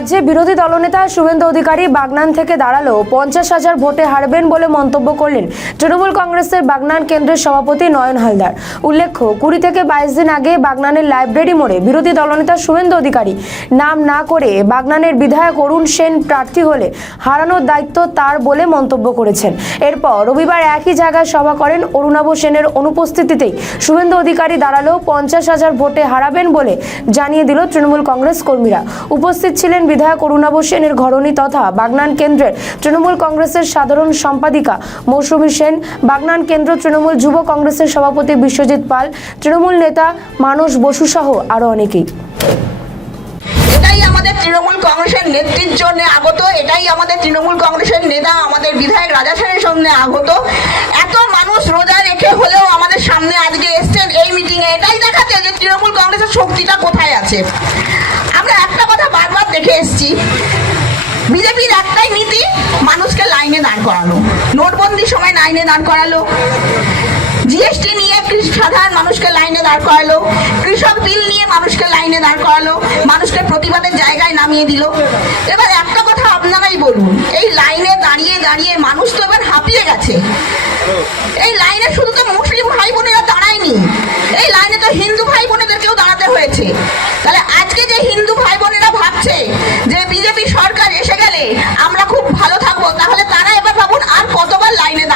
রাজ্যে বিরোধী দলনেতা শুভেন্দু অধিকারী বাগনান থেকে দাঁড়ালেও 50,000 ভোটে হারবেন বলে মন্তব্য করলেন তৃণমূল কংগ্রেসের বাগনান কেন্দ্রের সভাপতি নয়ন হালদার। উল্লেখ্য 20 থেকে 22 দিন আগে বাগনানের লাইব্রেরি মোড়ে বিরোধী দলনেতা শুভেন্দু অধিকারী নাম না করে বাগনানের বিধায়ক অরুণ সেন প্রার্থী হলে হারানোর দায়িত্ব তার বলে মন্তব্য করেছেন। এরপর রবিবার একই জায়গায় সভা করেন অরুণাভ সেনের অনুপস্থিতিতেই শুভেন্দু অধিকারী দাঁড়ালেও 50,000 ভোটে হারাবেন বলে জানিয়ে দিল তৃণমূল কংগ্রেস কর্মীরা। উপস্থিত ছিলেন বিধায়ক অরুণাভ সেনের ঘরণী তথা বাগনান কেন্দ্রের তৃণমূল কংগ্রেসের সাধারণ সম্পাদিকা মৌসুমী সেন, বাগনান কেন্দ্র তৃণমূল যুব কংগ্রেসের সভাপতি বিশ্বজিৎ পাল, তৃণমূল নেতা মানস বসু সহ আরো অনেকেই। এটাই আমাদের তৃণমূল কংগ্রেসের নেতৃত্বের জন্য আগত, এটাই আমাদের তৃণমূল কংগ্রেসের নেতা আমাদের বিধায়ক রাজা সেনের সঙ্গে আগত। এত মানুষ রোজা রেখে হলেও আমাদের সামনে আজকে এসছেন এই মিটিংয়ে, এটাই দেখাচ্ছে যে তৃণমূল কংগ্রেসের শক্তিটা কোথায় আছে। আমরা একটা কথা বারবার দেখে এসেছি, বিজেপির একটাই নীতি, মানুষকে লাইনে দাঁড় করানো। নোটবন্দির সময় লাইনে দাঁড় করালো, জিএসটি নিয়ে সাধারণ মানুষকে লাইনে দাঁড় করালো, কৃষক বিল নিয়ে মানুষকে লাইনে দাঁড় করালো, মানুষকে প্রতিবাদের জায়গায় নামিয়ে দিল। এবার একটা কথা আপনারাই বলুন, এই লাইনে দাঁড়িয়ে দাঁড়িয়ে মানুষ তো এবার হাঁপিয়ে গেছে। এই লাইনে শুধু